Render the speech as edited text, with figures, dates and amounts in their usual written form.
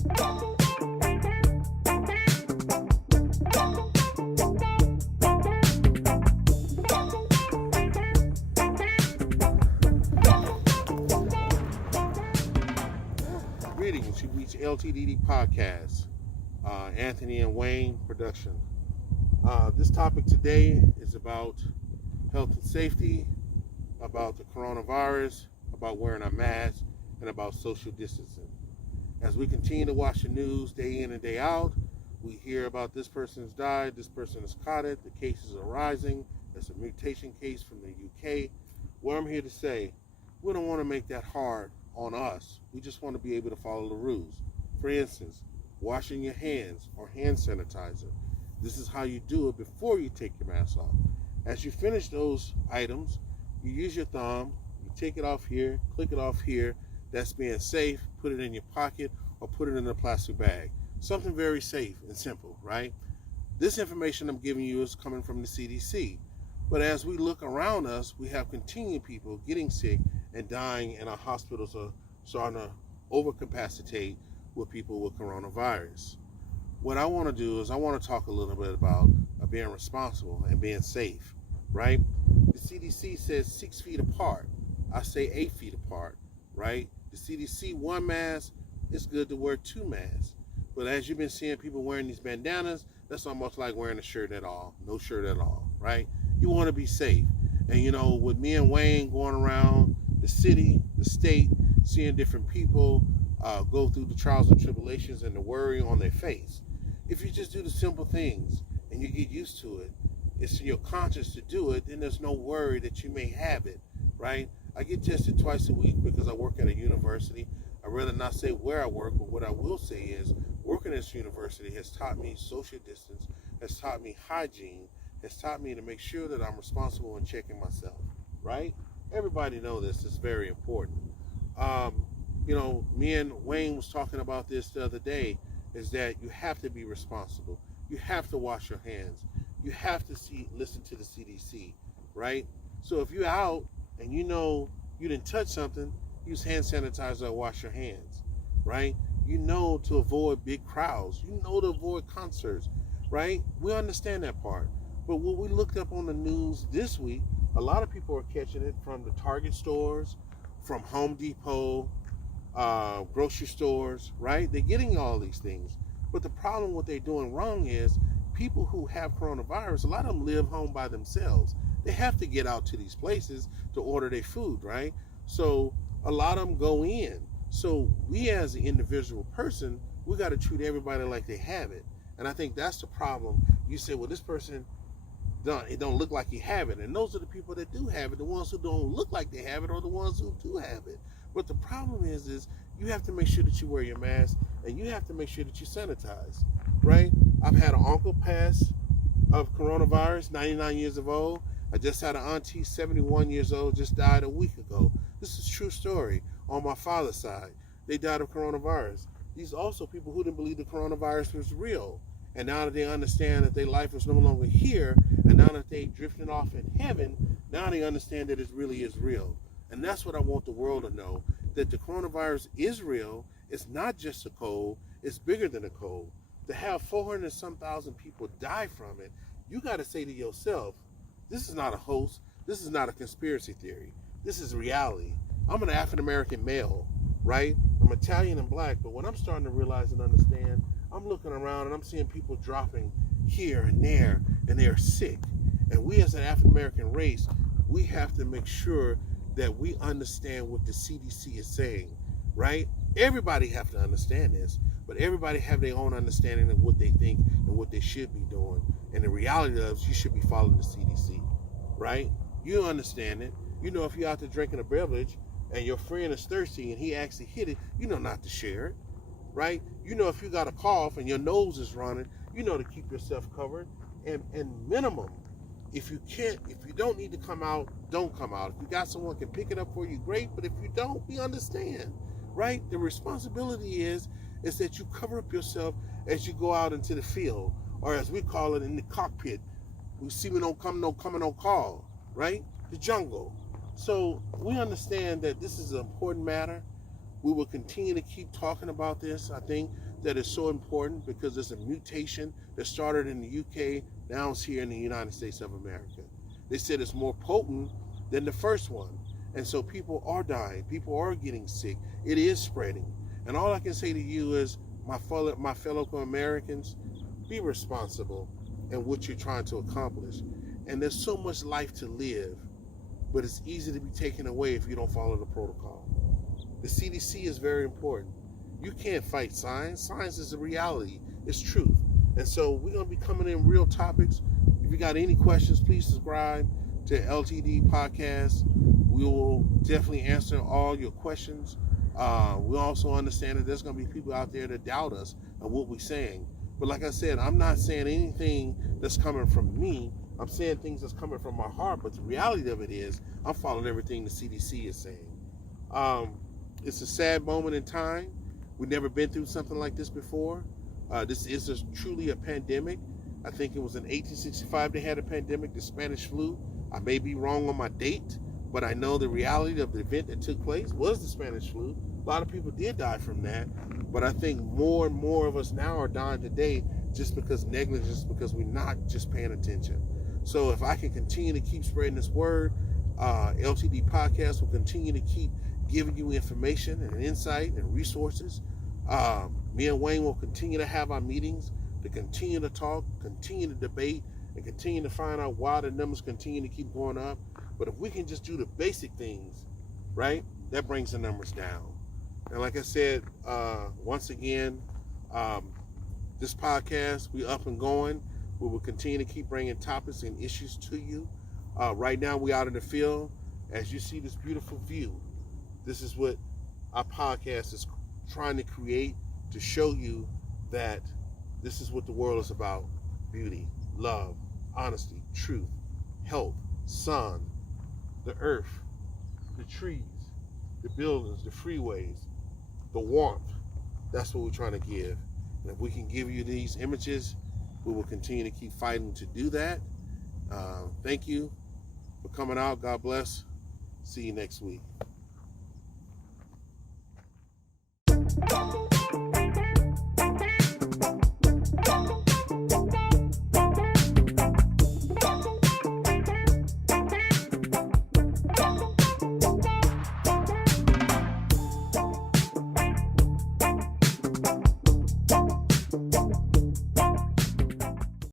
Greetings, you reach LTD podcast, Anthony and Wayne production. This topic today is about health and safety, about the coronavirus, about wearing a mask, and about social distancing. As we continue to watch the news day in and day out, we hear about this person's died, this person has caught it, the cases are rising. There's a mutation case from the UK. What I'm here to say, we don't want to make that hard on us. We just want to be able to follow the rules. For instance, washing your hands or hand sanitizer. This is how you do it before you take your mask off. As you finish those items, you use your thumb, you take it off here, click it off here. That's being safe. Put it in your pocket or put it in a plastic bag. Something very safe and simple, right? This information I'm giving you is coming from the CDC. But as we look around us, we have continued people getting sick and dying, and our hospitals are starting to overcapacitate with people with coronavirus. What I want to do is I want to talk a little bit about being responsible and being safe, right? The CDC says 6 feet apart. I say 8 feet apart, right? The CDC, one mask, it's good to wear 2 masks. But as you've been seeing people wearing these bandanas, that's almost like wearing a shirt at all, no shirt at all, right? You want to be safe. And you know, with me and Wayne going around the city, the state, seeing different people go through the trials and tribulations and the worry on their face. If you just do the simple things and you get used to it, it's in your conscience to do it, then there's no worry that you may have it, right? I get tested twice a week because I work at a university. I'd rather not say where I work, but what I will say is working at this university has taught me social distance, has taught me hygiene, has taught me to make sure that I'm responsible in checking myself, right? Everybody know this is very important. You know, me and Wayne was talking about this the other day, is that you have to be responsible. You have to wash your hands. You have to listen to the CDC, right? So if you're out and you know you didn't touch something, use hand sanitizer or wash your hands, right? You know to avoid big crowds. You know to avoid concerts, right? We understand that part. But what we looked up on the news this week, a lot of people are catching it from the Target stores, from Home Depot, grocery stores, right? They're getting all these things. But the problem what they're doing wrong is people who have coronavirus, a lot of them live home by themselves. They have to get out to these places to order their food, right? So a lot of them go in. So we as an individual person, we got to treat everybody like they have it. And I think that's the problem. You say, well, this person, it don't look like he have it. And those are the people that do have it. The ones who don't look like they have it are the ones who do have it. But the problem is you have to make sure that you wear your mask and you have to make sure that you sanitize, right? I've had an uncle pass of coronavirus, 99 years of old. I just had an auntie, 71 years old, just died a week ago. This is a true story on my father's side. They died of coronavirus. These are also people who didn't believe the coronavirus was real. And now that they understand that their life is no longer here, and now that they drifted off in heaven, now they understand that it really is real. And that's what I want the world to know, that the coronavirus is real. It's not just a cold, it's bigger than a cold. To have 400 and some thousand people die from it, you got to say to yourself, this is not a hoax, this is not a conspiracy theory, this is reality. I'm an African American male, right? I'm Italian and black, but what I'm starting to realize and understand, I'm looking around and I'm seeing people dropping here and there, and they're sick. And we as an African American race, we have to make sure that we understand what the CDC is saying, right? Everybody have to understand this, but everybody have their own understanding of what they think and what they should be doing. And the reality of you should be following the CDC, right? You understand it. You know, if you're out there drinking a beverage and your friend is thirsty and he actually hit it, you know not to share it, right? You know, if you got a cough and your nose is running, you know to keep yourself covered. And minimum, if you don't need to come out, don't come out. If you got someone can pick it up for you, great. But if you don't, we understand, right? The responsibility is that you cover up yourself as you go out into the field, or as we call it in the cockpit. We see me don't come, no coming, no call, right? The jungle. So we understand that this is an important matter. We will continue to keep talking about this. I think that is so important because there's a mutation that started in the UK, now it's here in the United States of America. They said it's more potent than the first one. And so people are dying, people are getting sick, it is spreading. And all I can say to you is, my fellow Americans, be responsible in what you're trying to accomplish. And there's so much life to live, but it's easy to be taken away if you don't follow the protocol. The CDC is very important. You can't fight science. Science is a reality. It's truth. And so we're going to be coming in real topics. If you got any questions, please subscribe to LTD Podcast. We will definitely answer all your questions. We also understand that there's going to be people out there that doubt us and what we're saying. But like I said, I'm not saying anything that's coming from me. I'm saying things that's coming from my heart. But the reality of it is, I'm following everything the CDC is saying. It's a sad moment in time. We've never been through something like this before. This is truly a pandemic. I think it was in 1865 they had a pandemic, the Spanish flu. I may be wrong on my date, but I know the reality of the event that took place was the Spanish flu. A lot of people did die from that, but I think more and more of us now are dying today just because negligence, because we're not just paying attention. So if I can continue to keep spreading this word, LTD Podcast will continue to keep giving you information and insight and resources. Me and Wayne will continue to have our meetings to continue to talk, continue to debate, and continue to find out why the numbers continue to keep going up. But if we can just do the basic things, right, that brings the numbers down. And like I said, once again, this podcast, we up and going. We will continue to keep bringing topics and issues to you. Right now, we out in the field. As you see this beautiful view, this is what our podcast is trying to create, to show you that this is what the world is about. Beauty, love, honesty, truth, health, sun, the earth, the trees, the buildings, the freeways, the warmth. That's what we're trying to give. And if we can give you these images, we will continue to keep fighting to do that. Thank you for coming out. God bless. See you next week.